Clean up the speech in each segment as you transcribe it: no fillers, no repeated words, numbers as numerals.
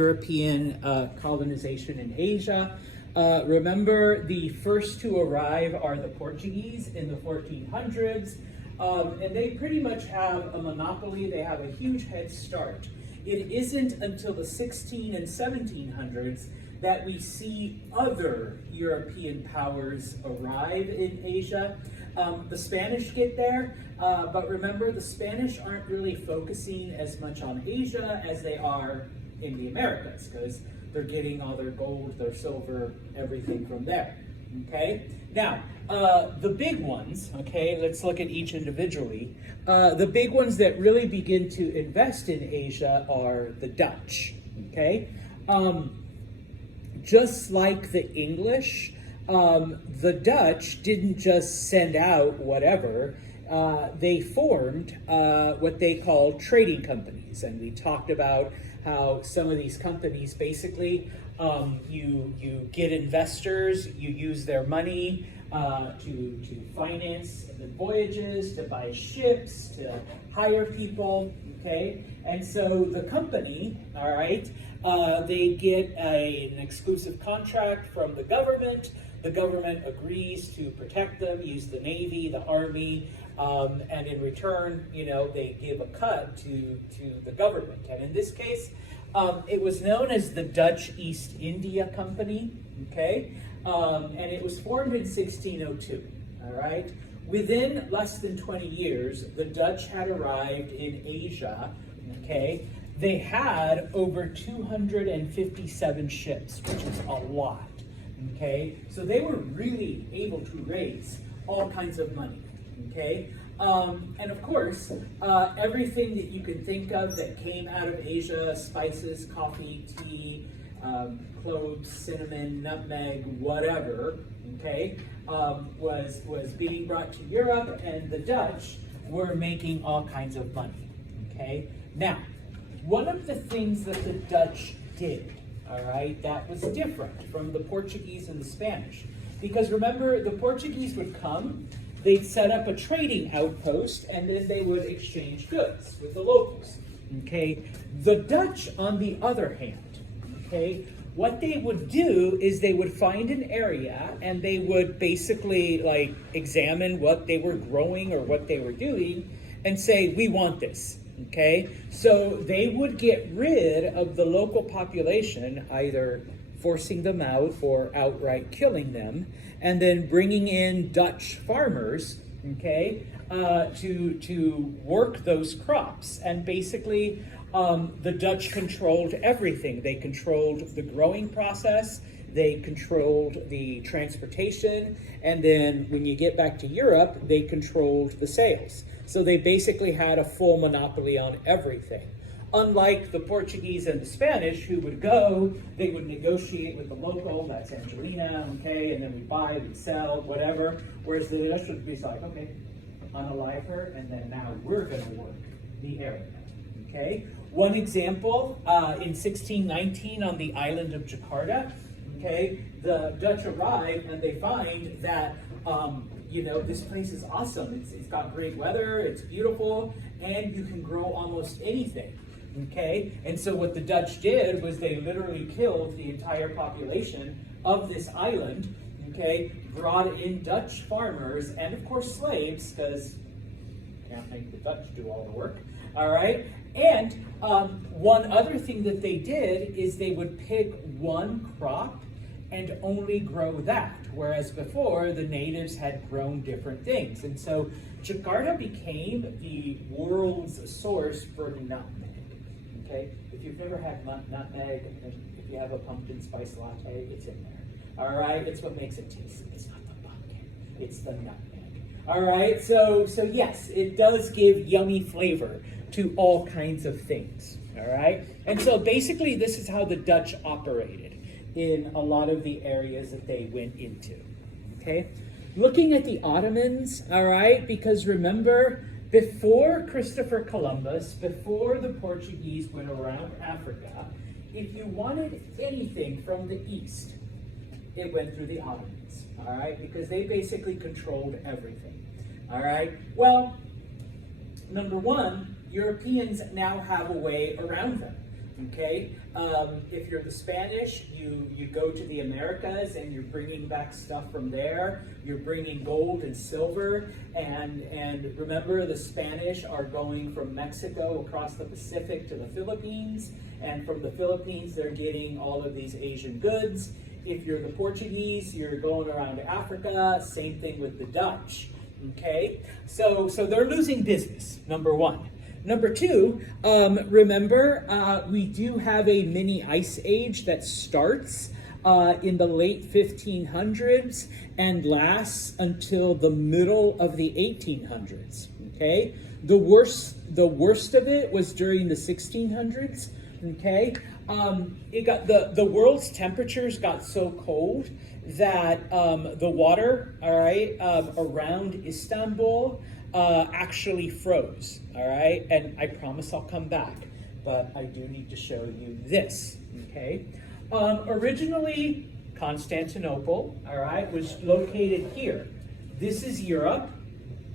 European colonization in Asia. Remember, the first to arrive are the Portuguese in the 1400s, and they pretty much have a monopoly. They have a huge head start. It isn't until the 16 and 1700s that we see other European powers arrive in Asia. The Spanish get there, but remember, the Spanish aren't really focusing as much on Asia as they are in the Americas, because they're getting all their gold, their silver, everything from there. Okay, now the big ones, okay, let's look at each individually. The big ones that really begin to invest in Asia are the Dutch. Okay, just like the English, the Dutch didn't just send out whatever. They formed what they call trading companies, and we talked about how some of these companies basically you get investors, you use their money to finance the voyages, to buy ships, to hire people, okay? And so the company, all right, they get an exclusive contract from the government. The government agrees to protect them, use the Navy, the Army, and in return, you know, they give a cut to the government. And in this case, it was known as the Dutch East India Company, okay? And it was formed in 1602, all right? Within less than 20 years, the Dutch had arrived in Asia, okay? They had over 257 ships, which is a lot, okay? So they were really able to raise all kinds of money, okay? And of course, everything that you can think of that came out of Asia, spices, coffee, tea, cloves, cinnamon, nutmeg, whatever, okay, was being brought to Europe, and the Dutch were making all kinds of money, okay? Now, one of the things that the Dutch did, all right, that was different from the Portuguese and the Spanish, because remember, the Portuguese would come, they'd set up a trading outpost, and then they would exchange goods with the locals, okay? The Dutch, on the other hand, okay, what they would do is they would find an area, and they would basically, like, examine what they were growing or what they were doing, and say, we want this, okay? So they would get rid of the local population, either forcing them out or outright killing them, and then bringing in Dutch farmers, okay, to work those crops. And basically, the Dutch controlled everything. They controlled the growing process, they controlled the transportation, and then when you get back to Europe, they controlled the sales. So they basically had a full monopoly on everything. Unlike the Portuguese and the Spanish, who would go, they would negotiate with the local, that's Angelina, okay, and then we buy, we sell, whatever. Whereas the Dutch would be like, okay, unalive her, and then now we're going to work the area, okay? One example, in 1619 on the island of Jakarta, okay, the Dutch arrive and they find that, you know, this place is awesome. It's got great weather, it's beautiful, and you can grow almost anything. Okay, and so what the Dutch did was they literally killed the entire population of this island, okay, brought in Dutch farmers and of course slaves, because can't make the Dutch do all the work, all right? And one other thing that they did is they would pick one crop and only grow that, whereas before the natives had grown different things. And so Jakarta became the world's source for nutmeg. Okay, if you've never had nutmeg, if you have a pumpkin spice latte, it's in there. All right, it's what makes it tasty. It's not the pumpkin, it's the nutmeg. All right, so yes, it does give yummy flavor to all kinds of things. All right, and so basically this is how the Dutch operated in a lot of the areas that they went into. Okay, looking at the Ottomans, all right, because remember, before Christopher Columbus, before the Portuguese went around Africa, if you wanted anything from the East, it went through the Ottomans, all right? Because they basically controlled everything, all right? Well, number one, Europeans now have a way around them. Okay, if you're the Spanish, you go to the Americas and you're bringing back stuff from there. You're bringing gold and silver, and remember, the Spanish are going from Mexico across the Pacific to the Philippines, and from the Philippines they're getting all of these Asian goods. If you're the Portuguese, you're going around Africa. Same thing with the Dutch. Okay, so they're losing business, number one. Number two, remember, we do have a mini ice age that starts in the late 1500s and lasts until the middle of the 1800s. Okay, the worst of it was during the 1600s. Okay, it got the world's temperatures got so cold that the water, all right, around Istanbul actually froze, all right? And I promise I'll come back, but I do need to show you this, okay? Originally, Constantinople, all right, was located here. This is Europe,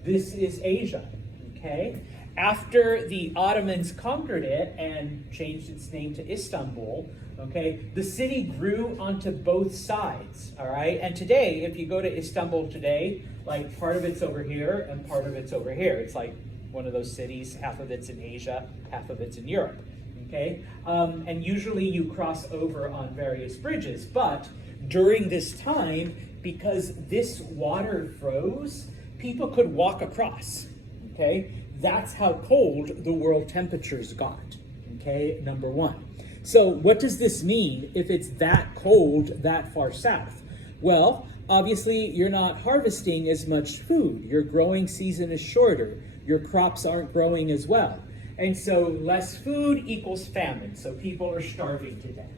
this is Asia, okay? After the Ottomans conquered it and changed its name to Istanbul, okay, the city grew onto both sides, all right? And today, if you go to Istanbul today, like part of it's over here and part of it's over here. It's like one of those cities, half of it's in Asia, half of it's in Europe, okay? And usually you cross over on various bridges, but during this time, because this water froze, people could walk across, okay? That's how cold the world temperatures got, okay, number one. So what does this mean if it's that cold that far south? Well, obviously you're not harvesting as much food. Your growing season is shorter. Your crops aren't growing as well. And so less food equals famine. So people are starving to death,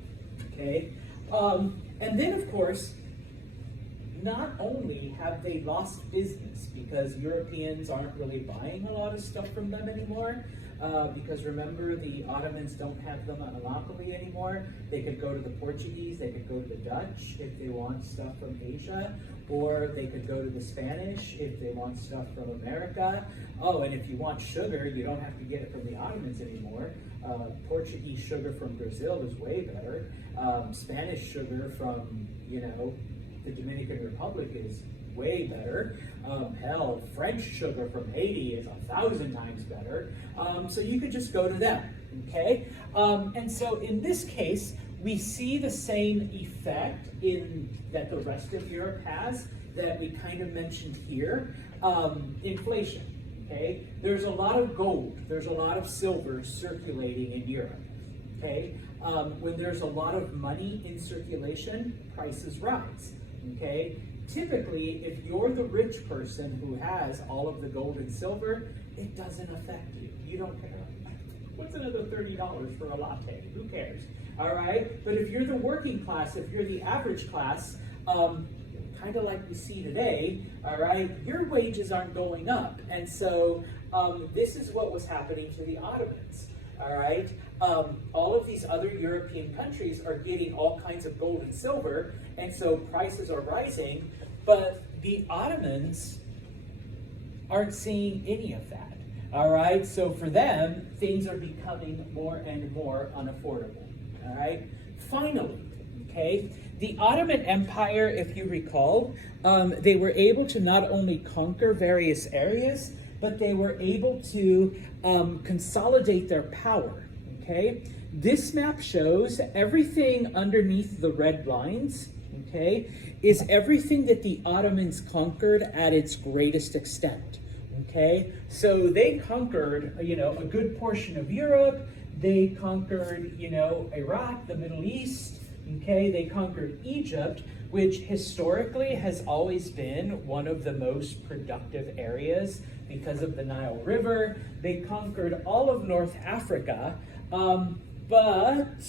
okay? And then of course, not only have they lost business because Europeans aren't really buying a lot of stuff from them anymore, because remember, the Ottomans don't have them a monopoly anymore. They could go to the Portuguese, they could go to the Dutch if they want stuff from Asia, or they could go to the Spanish if they want stuff from America. Oh, and if you want sugar, you don't have to get it from the Ottomans anymore. Portuguese sugar from Brazil is way better. Spanish sugar from, the Dominican Republic is way better. Hell, French sugar from Haiti is 1,000 times better. So you could just go to them, okay? And so in this case, we see the same effect that the rest of Europe has that we kind of mentioned here, inflation, okay? There's a lot of gold, there's a lot of silver circulating in Europe, okay? When there's a lot of money in circulation, prices rise, okay? Typically, if you're the rich person who has all of the gold and silver, it doesn't affect you. You don't care. What's another $30 for a latte? Who cares? All right? But if you're the working class, if you're the average class, kind of like we see today, all right, your wages aren't going up. And so this is what was happening to the Ottomans. All right, all of these other European countries are getting all kinds of gold and silver, and so prices are rising, but the Ottomans aren't seeing any of that. All right, so for them, things are becoming more and more unaffordable. All right, finally, okay, the Ottoman Empire, if you recall, they were able to not only conquer various areas, but they were able to consolidate their power, okay? This map shows everything underneath the red lines, okay, is everything that the Ottomans conquered at its greatest extent, okay? So they conquered, a good portion of Europe. They conquered, Iraq, the Middle East, okay? They conquered Egypt, which historically has always been one of the most productive areas because of the Nile River. They conquered all of North Africa, but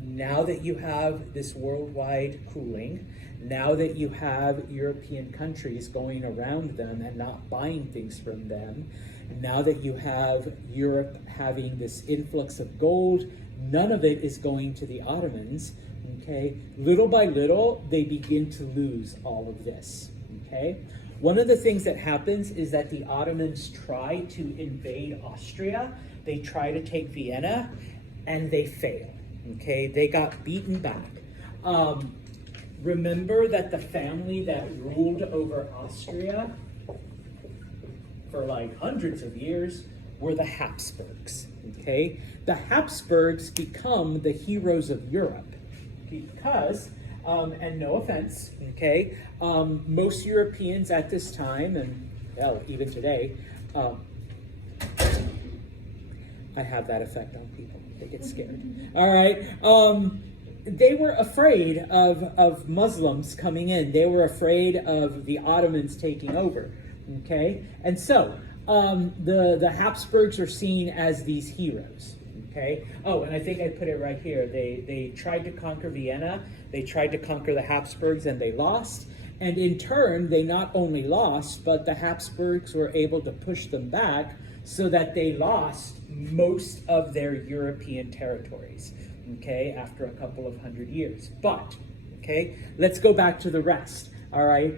now that you have this worldwide cooling, now that you have European countries going around them and not buying things from them, now that you have Europe having this influx of gold, none of it is going to the Ottomans, okay? Little by little, they begin to lose all of this, okay? One of the things that happens is that the Ottomans try to invade Austria, They try to take Vienna, and they fail. Okay, they got beaten back. Remember that the family that ruled over Austria for like hundreds of years were the Habsburgs. Okay, the Habsburgs become the heroes of Europe because, and no offense, okay, most Europeans at this time, and hell, even today, I have that effect on people. They get scared. All right. They were afraid of Muslims coming in. They were afraid of the Ottomans taking over. Okay. And so the Habsburgs are seen as these heroes. Okay. Oh, and I think I put it right here. They tried to conquer Vienna. They tried to conquer the Habsburgs, and they lost. And in turn, they not only lost, but the Habsburgs were able to push them back so that they lost most of their European territories, okay, after a couple of hundred years. But, okay, let's go back to the rest, all right?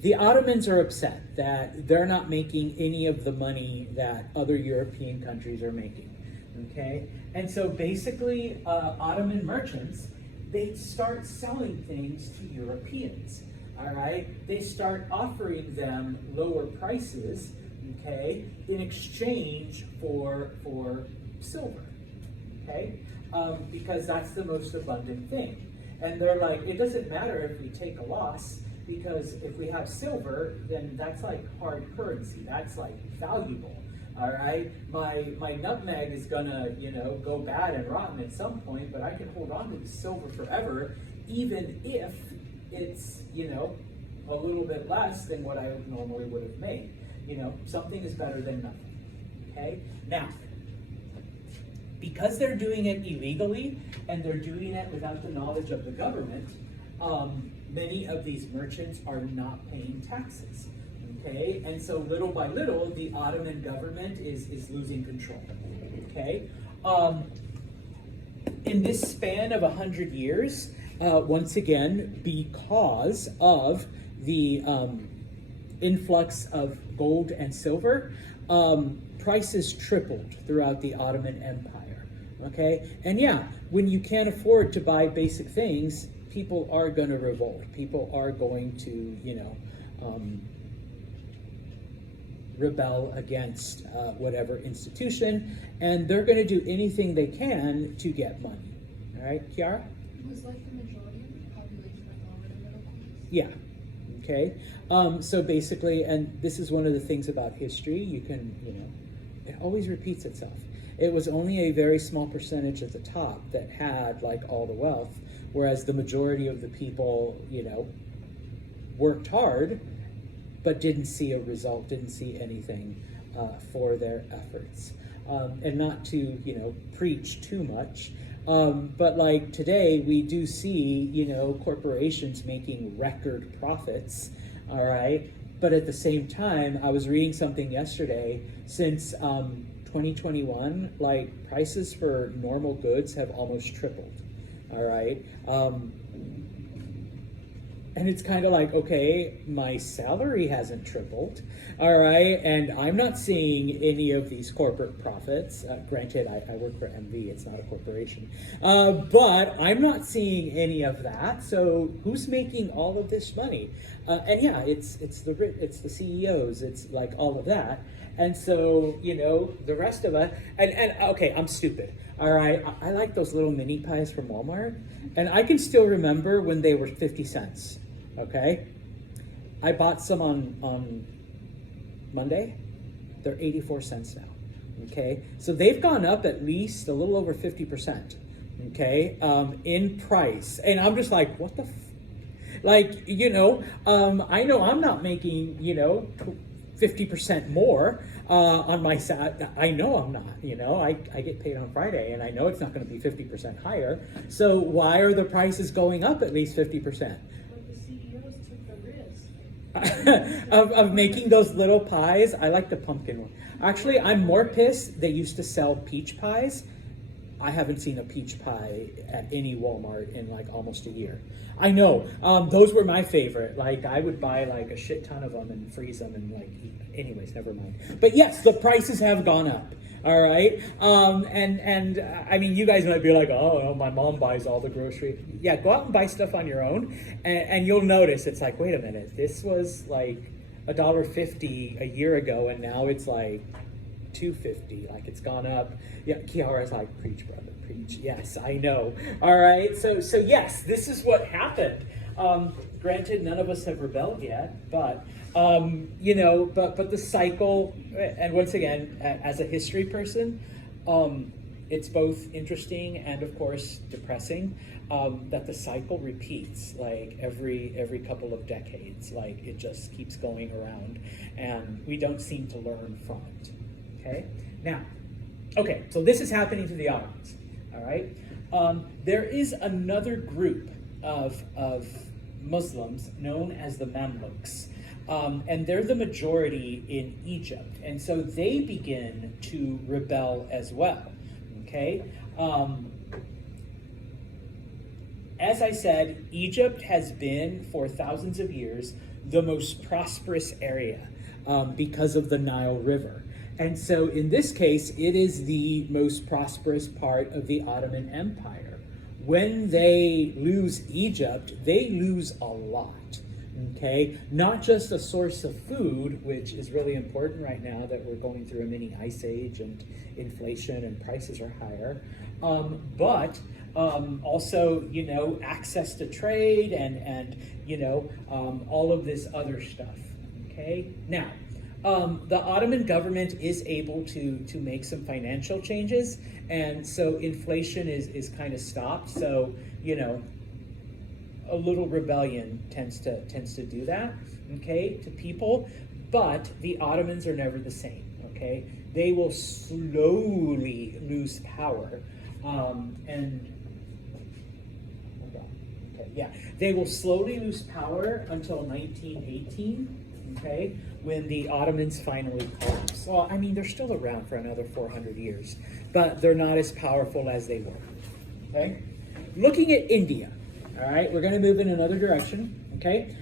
The Ottomans are upset that they're not making any of the money that other European countries are making, okay? And so basically, Ottoman merchants, they start selling things to Europeans, all right? They start offering them lower prices, okay, in exchange for silver, okay? Because that's the most abundant thing. And they're like, it doesn't matter if we take a loss, because if we have silver, then that's like hard currency. That's like valuable, all right? My nutmeg is gonna, go bad and rotten at some point, but I can hold on to the silver forever, even if it's, a little bit less than what I normally would have made. Something is better than nothing, okay? Now, because they're doing it illegally and they're doing it without the knowledge of the government, many of these merchants are not paying taxes, okay? And so little by little, the Ottoman government is losing control, okay? In this span of 100 years, once again, because of the influx of gold and silver, prices tripled throughout the Ottoman Empire, okay? And yeah, when you can't afford to buy basic things, people are going to revolt. People are going to, rebel against whatever institution, and they're going to do anything they can to get money. All right, Kiara? Was like the majority of the population like lower than middle class? Yeah. Okay. So basically, and this is one of the things about history, you can, it always repeats itself. It was only a very small percentage at the top that had like all the wealth, whereas the majority of the people, worked hard, but didn't see a result, didn't see anything for their efforts. And not to, preach too much, but like today we do see, corporations making record profits, all right? But at the same time, I was reading something yesterday, since 2021, like prices for normal goods have almost tripled, all right? And it's kind of like, okay, my salary hasn't tripled, all right? And I'm not seeing any of these corporate profits. Granted, I work for MV, it's not a corporation. But I'm not seeing any of that. So who's making all of this money? And yeah, it's the CEOs, it's like all of that. And so, the rest of us, and okay, I'm stupid. All right, I like those little mini pies from Walmart. And I can still remember when they were 50 cents. Okay, I bought some on Monday. They're 84 cents now. Okay, so they've gone up at least a little over 50%. Okay, in price, and I'm just like, what the, I know I'm not making 50% more on my salary. I know I'm not. I get paid on Friday, and I know it's not going to be 50% higher. So why are the prices going up at least 50%? of making those little pies. I like the pumpkin one. Actually, I'm more pissed. They used to sell peach pies. I haven't seen a peach pie at any Walmart in like almost a year. I know. Those were my favorite. Like I would buy like a shit ton of them and freeze them and like eat. Anyways, never mind. But yes, the prices have gone up. All right. And I mean, you guys might be like, oh, no, my mom buys all the grocery. Yeah, go out and buy stuff on your own, and you'll notice it's like, wait a minute, this was like $1.50 a year ago, and now it's like $2.50. Like it's gone up. Yeah, Kiara's like, preach, brother, preach. Yes, I know. All right. So yes, this is what happened. Granted, none of us have rebelled yet, but you know, but the cycle, and once again, as a history person, it's both interesting and of course depressing that the cycle repeats like every couple of decades. Like it just keeps going around, and we don't seem to learn from it. Okay, now, okay, so this is happening to the Ottomans. All right, there is another group of Muslims known as the Mamluks. And they're the majority in Egypt. And so they begin to rebel as well, okay? As I said, Egypt has been, for thousands of years, the most prosperous area because of the Nile River. And so in this case, it is the most prosperous part of the Ottoman Empire. When they lose Egypt, they lose a lot. Okay, not just a source of food, which is really important right now that we're going through a mini ice age and inflation and prices are higher, but also, you know, access to trade and you know, all of this other stuff. Okay, now the Ottoman government is able to make some financial changes, and so inflation is kind of stopped. So you know, a little rebellion tends to do that, okay, to people, but the Ottomans are never the same, okay? They will slowly lose power, they will slowly lose power until 1918, okay, when the Ottomans finally collapse. Well, I mean, they're still around for another 400 years, but they're not as powerful as they were, okay? Looking at India. All right, we're going to move in another direction, okay?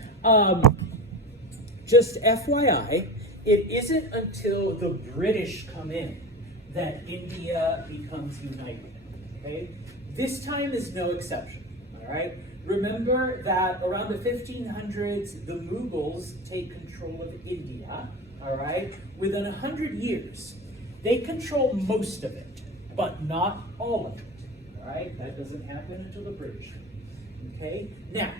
Just FYI, it isn't until the British come in that India becomes united, okay? This time is no exception, all right? Remember that around the 1500s, the Mughals take control of India, all right? Within 100 years, they control most of it, but not all of it, all right? That doesn't happen until the British. Okay, now,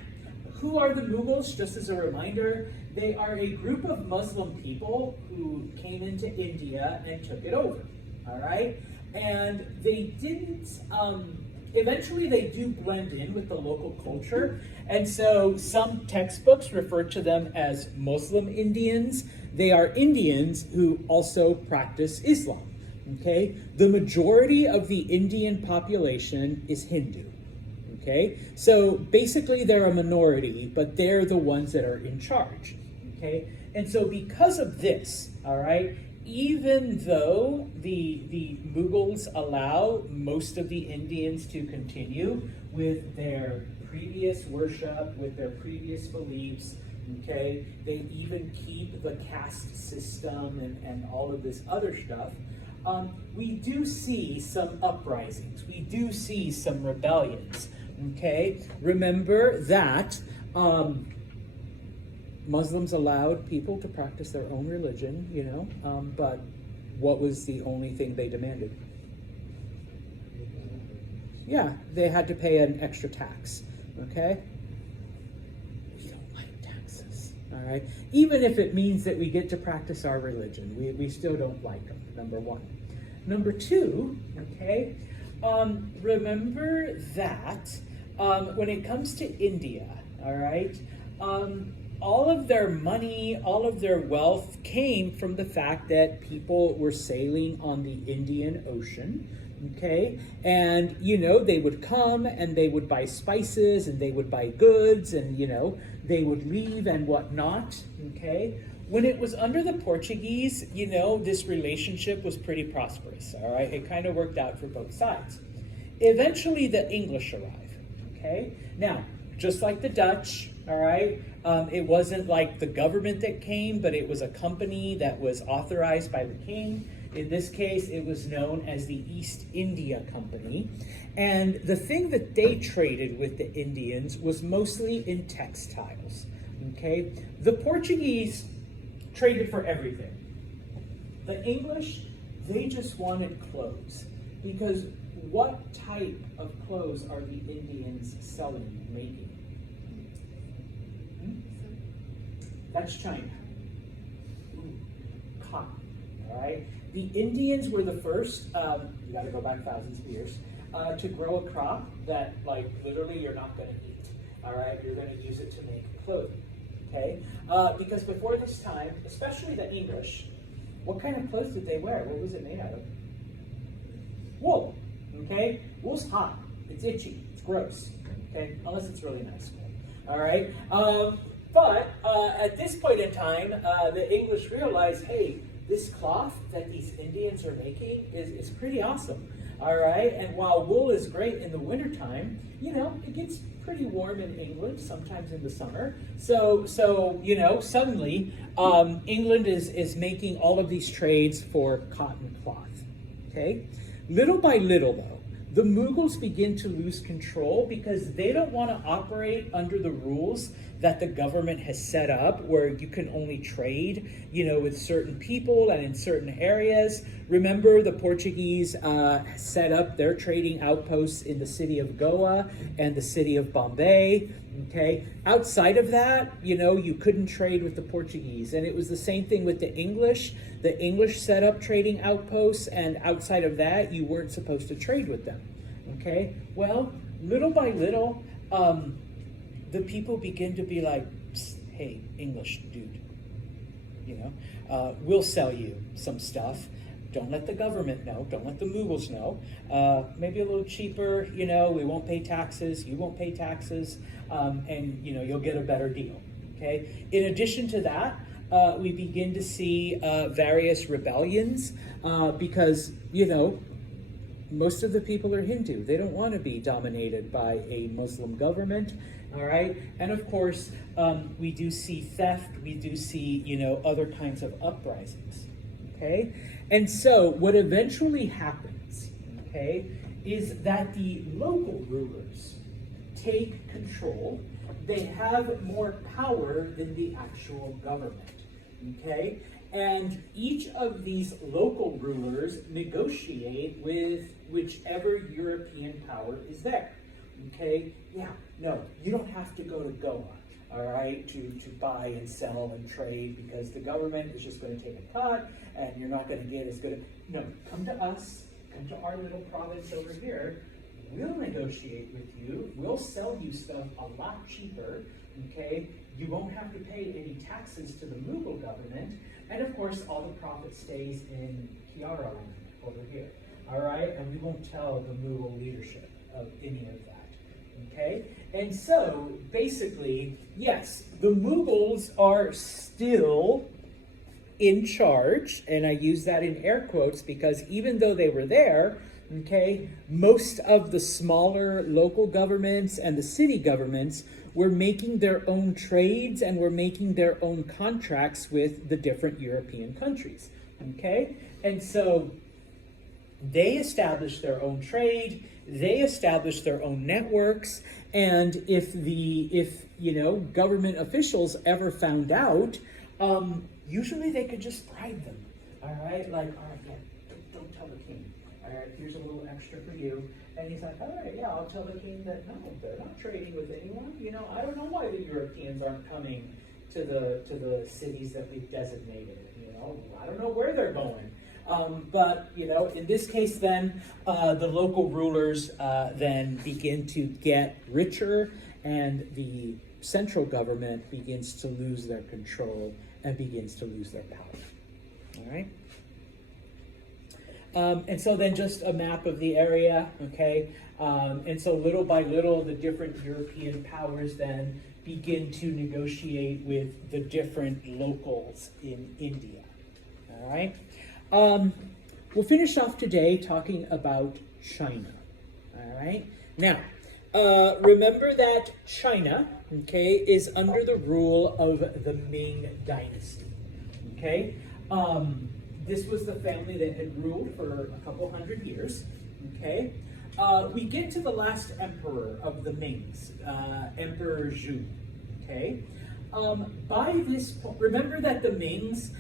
who are the Mughals? Just as a reminder, they are a group of Muslim people who came into India and took it over, all right? And they didn't, eventually they do blend in with the local culture, and so some textbooks refer to them as Muslim Indians. They are Indians who also practice Islam, okay? The majority of the Indian population is Hindu. Okay, so basically they're a minority, but they're the ones that are in charge. Okay, and so because of this, all right, even though the Mughals allow most of the Indians to continue with their previous worship, with their previous beliefs, okay, they even keep the caste system and all of this other stuff. We do see some uprisings. We do see some rebellions. Okay, remember that Muslims allowed people to practice their own religion, you know, but what was the only thing they demanded? Yeah, they had to pay an extra tax, okay? We don't like taxes, all right? Even if it means that we get to practice our religion, we still don't like them, number one. Number two, okay, remember that when it comes to India, all right, all of their money, all of their wealth came from the fact that people were sailing on the Indian Ocean, okay? And, you know, they would come and they would buy spices and they would buy goods and, you know, they would leave and whatnot, okay? When it was under the Portuguese, you know, this relationship was pretty prosperous, all right? It kind of worked out for both sides. eventually the English arrive. Okay, now just like the Dutch, all right, it wasn't like the government that came, but it was a company that was authorized by the king. In this case, it was known as the East India Company. And the thing that they traded with the Indians was mostly in textiles. Okay, the Portuguese traded for everything. The English, they just wanted clothes, because what type of clothes are the Indians selling, making? That's China. Cotton, all right? The Indians were the first, you gotta go back thousands of years, to grow a crop that, like, literally you're not gonna eat, all right? You're gonna use it to make clothing, okay? Because before this time, especially the English, what kind of clothes did they wear? What was it made out of? Wool, okay? Wool's hot, it's itchy, it's gross, okay? Unless it's really nice wool, all right? But at this point in time, the English realized, hey, this cloth that these Indians are making is pretty awesome, all right? And while wool is great in the wintertime, you know, it gets pretty warm in England, sometimes in the summer. So you know, suddenly England is making all of these trades for cotton cloth, okay? Little by little, though, the Mughals begin to lose control because they don't want to operate under the rules that the government has set up, where you can only trade, you know, with certain people and in certain areas. Remember, the Portuguese set up their trading outposts in the city of Goa and the city of Bombay. Okay, outside of that, you know, you couldn't trade with the Portuguese, and it was the same thing with the English. The English set up trading outposts, and outside of that, you weren't supposed to trade with them. Okay, well, little by little, the people begin to be like, hey, English dude, you know, we'll sell you some stuff. Don't let the government know. Don't let the Mughals know. Maybe a little cheaper, you know, we won't pay taxes, you won't pay taxes, and, you know, you'll get a better deal, okay? In addition to that, we begin to see various rebellions because, you know, most of the people are Hindu. They don't want to be dominated by a Muslim government, all right? And of course, we do see theft. We do see, you know, other kinds of uprisings, okay? And so what eventually happens, okay, is that the local rulers take control. They have more power than the actual government, okay? And each of these local rulers negotiate with whichever European power is there, okay? Yeah, no, you don't have to go to Goa, all right, to buy and sell and trade, because the government is just going to take a cut and you're not going to get as good a... No, come to us, come to our little province over here. We'll negotiate with you. We'll sell you stuff a lot cheaper, okay? You won't have to pay any taxes to the Mughal government. And of course, all the profit stays in Kiara land over here, all right? And we won't tell the Mughal leadership of any of that, okay? And so, basically, yes, the Mughals are still in charge, and I use that in air quotes because even though they were there, okay, most of the smaller local governments and the city governments were making their own trades and were making their own contracts with the different European countries, okay? And so they established their own trade, they established their own networks, and if you know, government officials ever found out, usually they could just bribe them, all right? Like, all right, yeah, don't tell the king. All right, here's a little extra for you. And he's like, all right, yeah, I'll tell the king that, no, they're not trading with anyone. You know, I don't know why the Europeans aren't coming to the cities that we've designated. You know, I don't know where they're going. But, you know, in this case then, the local rulers then begin to get richer, and the central government begins to lose their control and begins to lose their power. All right? And so then just a map of the area, okay? And so little by little, the different European powers then begin to negotiate with the different locals in India, all right? We'll finish off today talking about China, all All right. Now, remember that China, okay, is under the rule of the Ming Dynasty. Okay. This was the family that had ruled for a couple hundred years. Okay. We get to the last emperor of the Mings, Emperor Zhu. Okay. By this point, remember that the Mings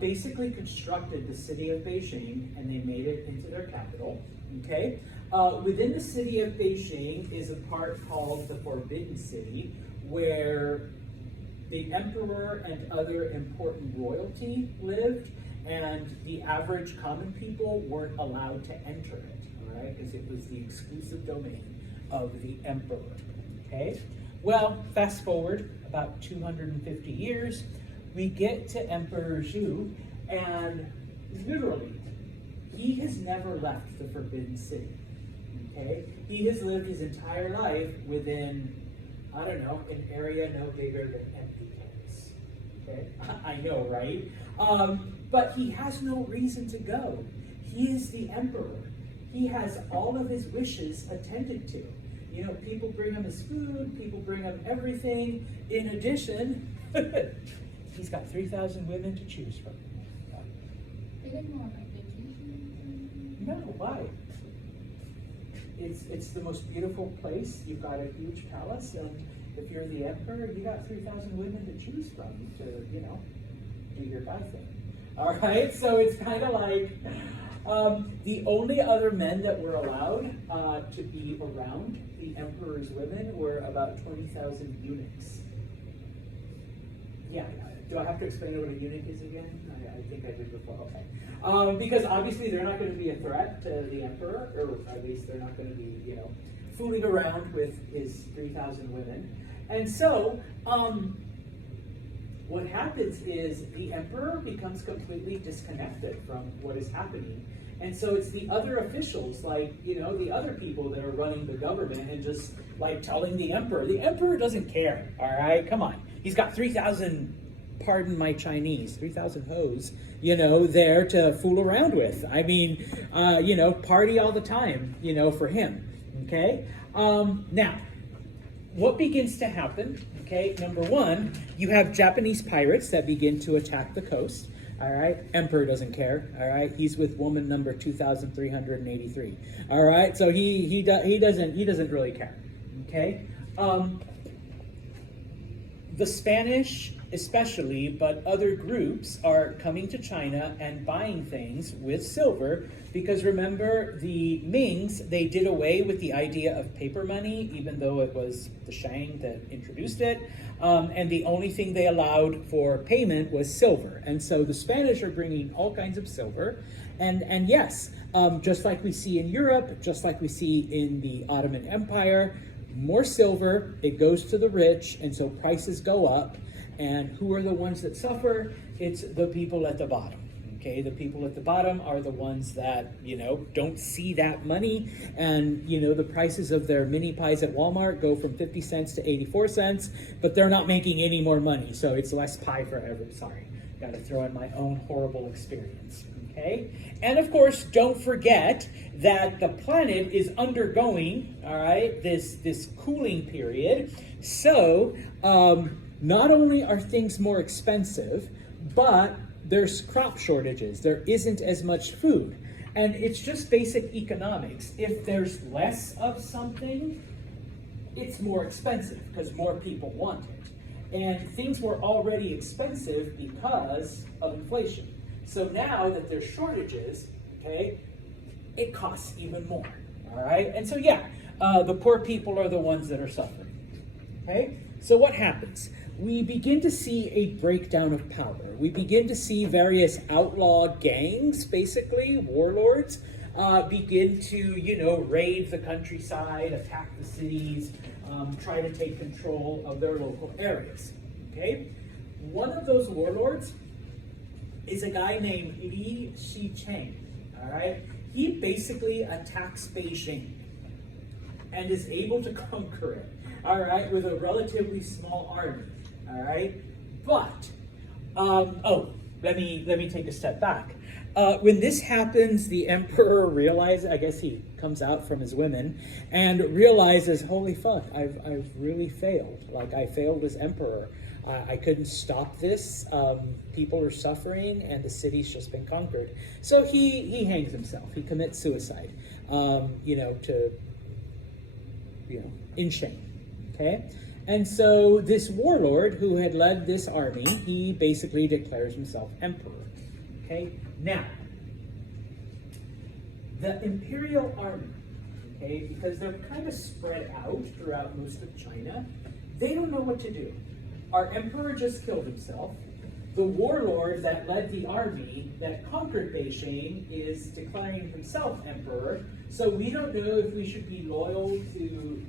basically constructed the city of Beijing and they made it into their capital. Okay. Within the city of Beijing is a part called the Forbidden City, where the emperor and other important royalty lived, and the average common people weren't allowed to enter it, all right, because it was the exclusive domain of the emperor. Okay. Well, fast forward about 250 years, we get to Emperor Zhu, and literally, he has never left the Forbidden City. Okay, he has lived his entire life within, I don't know, an area no bigger than empty campus. Okay, I know, right? But he has no reason to go. He is the emperor. He has all of his wishes attended to. You know, people bring him his food, people bring him everything. In addition, he's got 3,000 women to choose from. They didn't go on like vacation. No, why? It's the most beautiful place. You've got a huge palace, and if you're the emperor, you got 3,000 women to choose from to, you know, do your guy thing. All right, so it's kind of like the only other men that were allowed to be around the emperor's women were about 20,000 eunuchs. Yeah, do I have to explain what a eunuch is again? I think I did before, okay. Because obviously they're not going to be a threat to the emperor, or at least they're not going to be, you know, fooling around with his 3,000 women. And so, what happens is the emperor becomes completely disconnected from what is happening. And so it's the other officials, like, you know, the other people that are running the government and just like telling the emperor. The emperor doesn't care, all right? Come on. He's got 3,000, pardon my Chinese, 3,000 hoes, you know, there to fool around with. I mean, you know, party all the time, you know, for him, okay? Now, what begins to happen, okay? Number one, you have Japanese pirates that begin to attack the coast. All right, emperor doesn't care. All right, he's with woman number 2,383. All right, so he doesn't really care. Okay, the Spanish especially, but other groups are coming to China and buying things with silver, because remember, the Mings, they did away with the idea of paper money, even though it was the Shang that introduced it. And the only thing they allowed for payment was silver. And so the Spanish are bringing all kinds of silver. And yes, just like we see in Europe, just like we see in the Ottoman Empire, more silver, it goes to the rich, and so prices go up. And who are the ones that suffer? It's the people at the bottom. Okay, the people at the bottom are the ones that, you know, don't see that money, and, you know, the prices of their mini pies at Walmart go from 50 cents to 84 cents, but they're not making any more money, so it's less pie for every, sorry, got to throw in my own horrible experience, okay? And of course, don't forget that the planet is undergoing, all right, this cooling period, so not only are things more expensive, but there's crop shortages. There isn't as much food. And it's just basic economics. If there's less of something, it's more expensive because more people want it. And things were already expensive because of inflation. So now that there's shortages, okay, it costs even more, all right? And so yeah, the poor people are the ones that are suffering, okay? So what happens? We begin to see a breakdown of power. We begin to see various outlaw gangs, basically, warlords, begin to, you know, raid the countryside, attack the cities, try to take control of their local areas, okay? One of those warlords is a guy named Li Shicheng, all right? He basically attacks Beijing and is able to conquer it, all right, with a relatively small army. All right, but let me take a step back. When this happens, the emperor realizes, I guess he comes out from his women and realizes, holy fuck, I've really failed. Like, I failed as emperor. I couldn't stop this. People are suffering, and the city's just been conquered. So he hangs himself. He commits suicide, in shame. Okay? And so this warlord who had led this army, he basically declares himself emperor. Okay? Now, the imperial army, okay, because they're kind of spread out throughout most of China, they don't know what to do. Our emperor just killed himself. The warlord that led the army that conquered Beijing is declaring himself emperor. So we don't know if we should be loyal to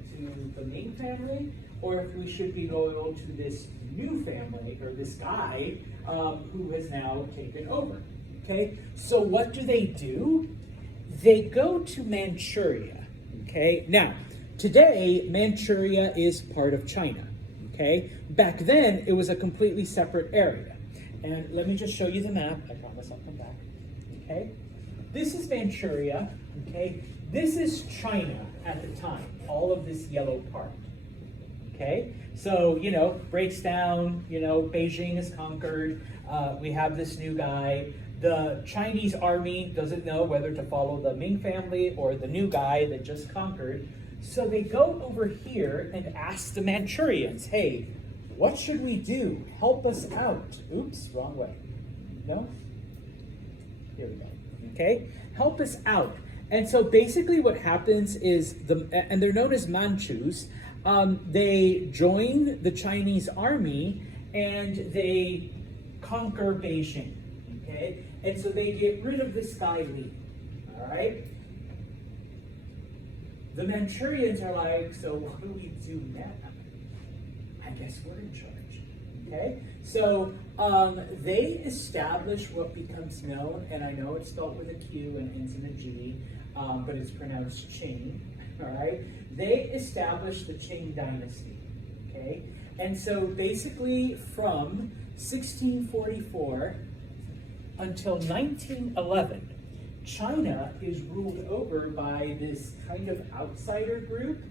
the Ming family or if we should be loyal to this new family or this guy who has now taken over. Okay, so what do? They go to Manchuria. Okay, now today Manchuria is part of China. Okay, back then it was a completely separate area. And let me just show you the map. I promise I'll come back. Okay, this is Manchuria. Okay, this is China at the time. All of this yellow part. Okay, so breaks down. Beijing is conquered. We have this new guy. The Chinese army doesn't know whether to follow the Ming family or the new guy that just conquered. So they go over here and ask the Manchurians, hey, what should we do? Help us out. Oops, wrong way. No? Here we go. Okay? Help us out. And so basically what happens is, and they're known as Manchus, they join the Chinese army and they conquer Beijing. Okay? And so they get rid of this guy Li. All right? The Manchurians are like, so what do we do now? I guess we're in charge. Okay? So they establish what becomes known, and I know it's spelled with a Q and ends in a G, but it's pronounced Qing. All right? They established the Qing dynasty. Okay? And so basically from 1644 until 1911, China is ruled over by this kind of outsider group,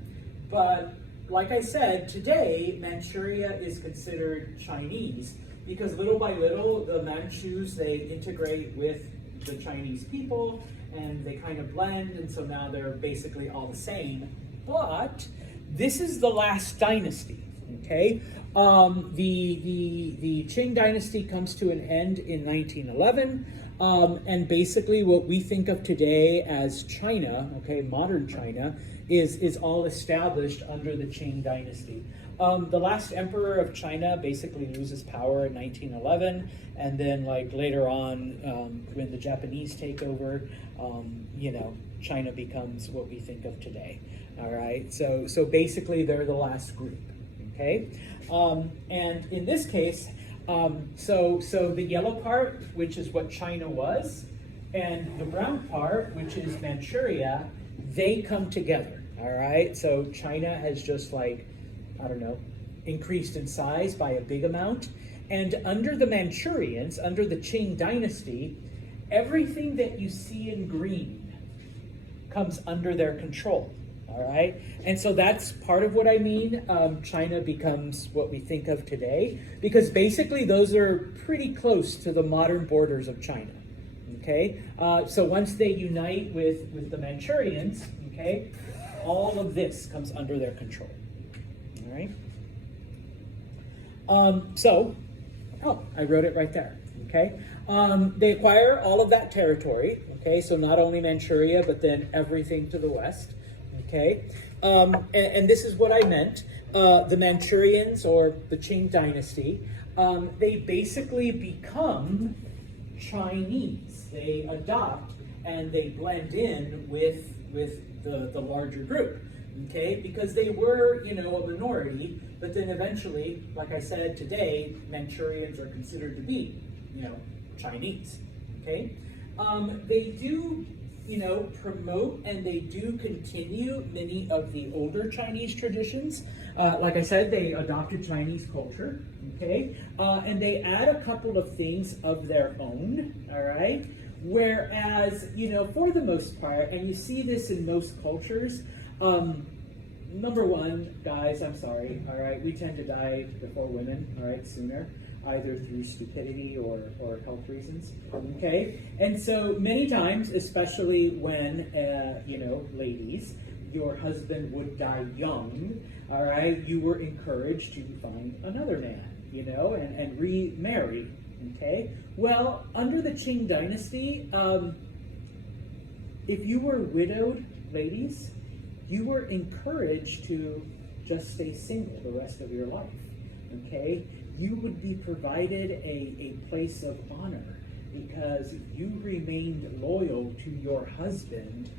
but like I said, today Manchuria is considered Chinese because little by little the Manchus, they integrate with the Chinese people and they kind of blend, and so now they're basically all the same. But this is the last dynasty. Okay, the Qing dynasty comes to an end in 1911, and basically what we think of today as China, okay, modern China, is all established under the Qing dynasty. The last emperor of China basically loses power in 1911, and then later on, when the Japanese take over, China becomes what we think of today. All right, so basically they're the last group. Okay, and in this case, so the yellow part, which is what China was, and the brown part, which is Manchuria, they come together. All right, so China has just increased in size by a big amount, and under the Manchurians, under the Qing dynasty, everything that you see in green comes under their control. All right, and so that's part of what I mean. China becomes what we think of today, because basically those are pretty close to the modern borders of China. Okay, so once they unite with the Manchurians, okay, all of this comes under their control. All right. I wrote it right there. Okay, they acquire all of that territory. Okay, so not only Manchuria, but then everything to the west. Okay, and this is what I meant. The Manchurians, or the Qing dynasty, they basically become Chinese. They adopt and they blend in with the larger group. Okay, because they were, a minority, but then eventually, like I said, today, Manchurians are considered to be, Chinese. Okay, they do promote and they do continue many of the older Chinese traditions. Like I said, they adopted Chinese culture, okay? And they add a couple of things of their own, all right? Whereas, for the most part, and you see this in most cultures, number one, guys, I'm sorry, all right, we tend to die before women, all right, sooner, either through stupidity or health reasons, okay? And so many times, especially when, ladies, your husband would die young, all right, you were encouraged to find another man, and remarry, okay? Well, under the Qing dynasty, if you were widowed, ladies, you were encouraged to just stay single the rest of your life, okay? You would be provided a place of honor because you remained loyal to your husband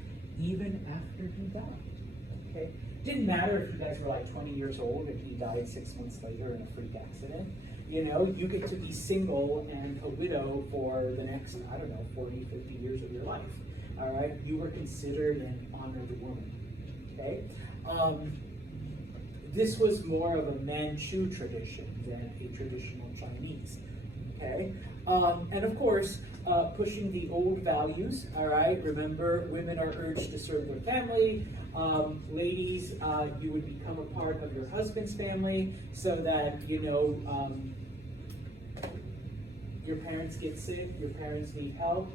even after he died, okay? Didn't matter if you guys were like 20 years old and he died 6 months later in a freak accident. You get to be single and a widow for the next, 40, 50 years of your life, all right? You were considered an honored woman, okay? This was more of a Manchu tradition than a traditional Chinese, okay? And of course, pushing the old values, all right? Remember, women are urged to serve their family. Ladies, you would become a part of your husband's family so that, your parents get sick, your parents need help.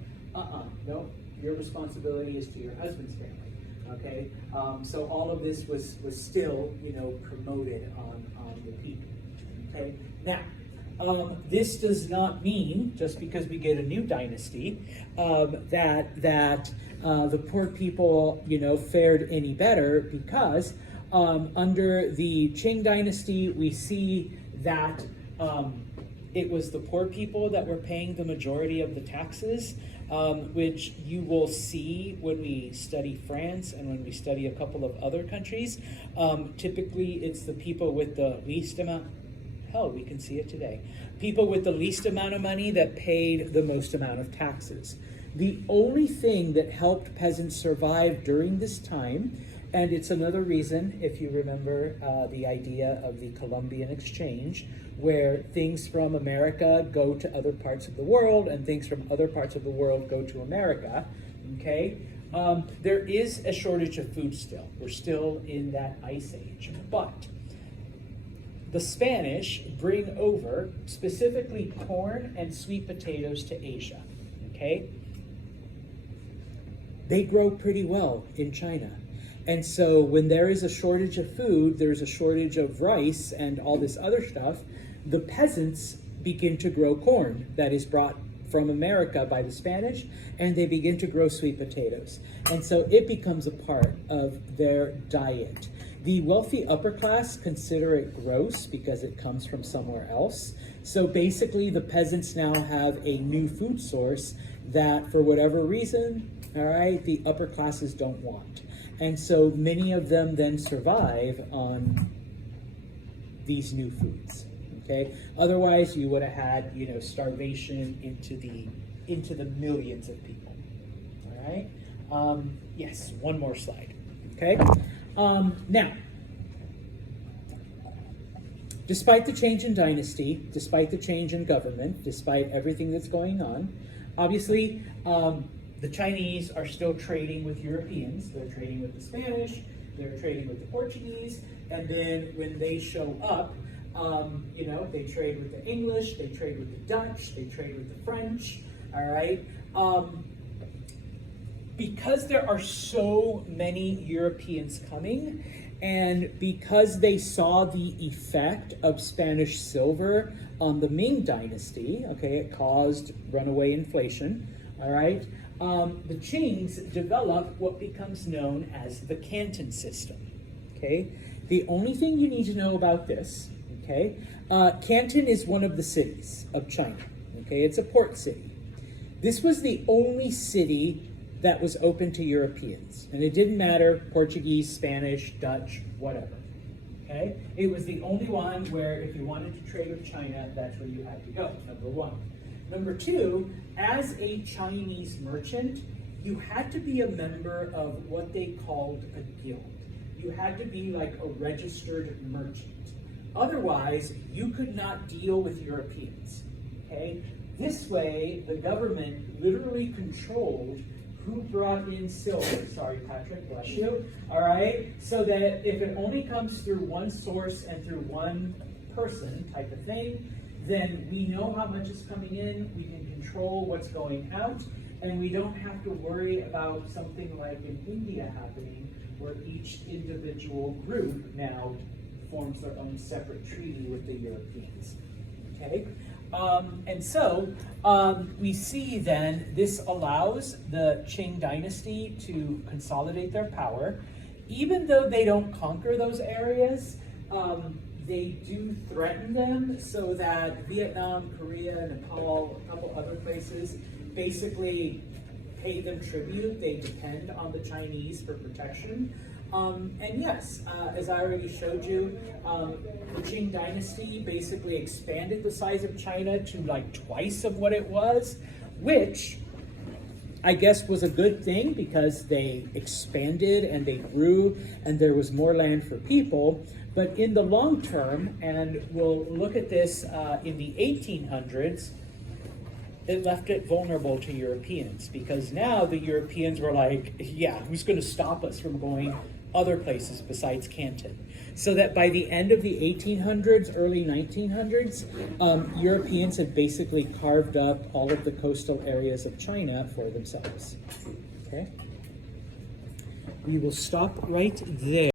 No, your responsibility is to your husband's family, okay? So all of this was still, promoted on the people, okay? Now, this does not mean, just because we get a new dynasty, that the poor people, fared any better, because under the Qing dynasty, we see that it was the poor people that were paying the majority of the taxes, which you will see when we study France and when we study a couple of other countries. Typically, it's the people with the least amount. Hell, we can see it today. People with the least amount of money that paid the most amount of taxes. The only thing that helped peasants survive during this time, and it's another reason, if you remember the idea of the Columbian Exchange, where things from America go to other parts of the world and things from other parts of the world go to America, okay? There is a shortage of food still. We're still in that ice age, but the Spanish bring over specifically corn and sweet potatoes to Asia, okay? They grow pretty well in China. And so when there is a shortage of food, there's a shortage of rice and all this other stuff, the peasants begin to grow corn that is brought from America by the Spanish, and they begin to grow sweet potatoes. And so it becomes a part of their diet. The wealthy upper class consider it gross because it comes from somewhere else. So basically the peasants now have a new food source that, for whatever reason, all right, the upper classes don't want. And so many of them then survive on these new foods, okay? Otherwise, you would have had, starvation into the millions of people, all right? Yes, one more slide, okay? Now, despite the change in dynasty, despite the change in government, despite everything that's going on, obviously, the Chinese are still trading with Europeans. They're trading with the Spanish, they're trading with the Portuguese, and then when they show up, they trade with the English, they trade with the Dutch, they trade with the French, all right? Because there are so many Europeans coming, and because they saw the effect of Spanish silver on the Ming Dynasty, okay, it caused runaway inflation, all right? The Qings developed what becomes known as the Canton system, okay? The only thing you need to know about this, okay? Canton is one of the cities of China, okay? It's a port city. This was the only city that was open to Europeans, and it didn't matter, Portuguese, Spanish, Dutch, whatever, okay? It was the only one where if you wanted to trade with China, that's where you had to go, number one. Number two, as a Chinese merchant, you had to be a member of what they called a guild. You had to be like a registered merchant. Otherwise, you could not deal with Europeans, okay? This way, the government literally controlled who brought in silver. Sorry, Patrick, bless you. All right, so that if it only comes through one source and through one person type of thing, then we know how much is coming in, we can control what's going out, and we don't have to worry about something like in India happening, where each individual group now forms their own separate treaty with the Europeans. Okay? And so we see then this allows the Qing dynasty to consolidate their power. Even though they don't conquer those areas, they do threaten them, so that Vietnam, Korea, Nepal, a couple other places basically pay them tribute. They depend on the Chinese for protection. And yes, as I already showed you, the Qing dynasty basically expanded the size of China to like twice of what it was, which I guess was a good thing because they expanded and they grew and there was more land for people. But in the long term, and we'll look at this in the 1800s, it left it vulnerable to Europeans, because now the Europeans were like, yeah, who's going to stop us from going other places besides Canton? So that by the end of the 1800s, early 1900s, Europeans had basically carved up all of the coastal areas of China for themselves. Okay? We will stop right there.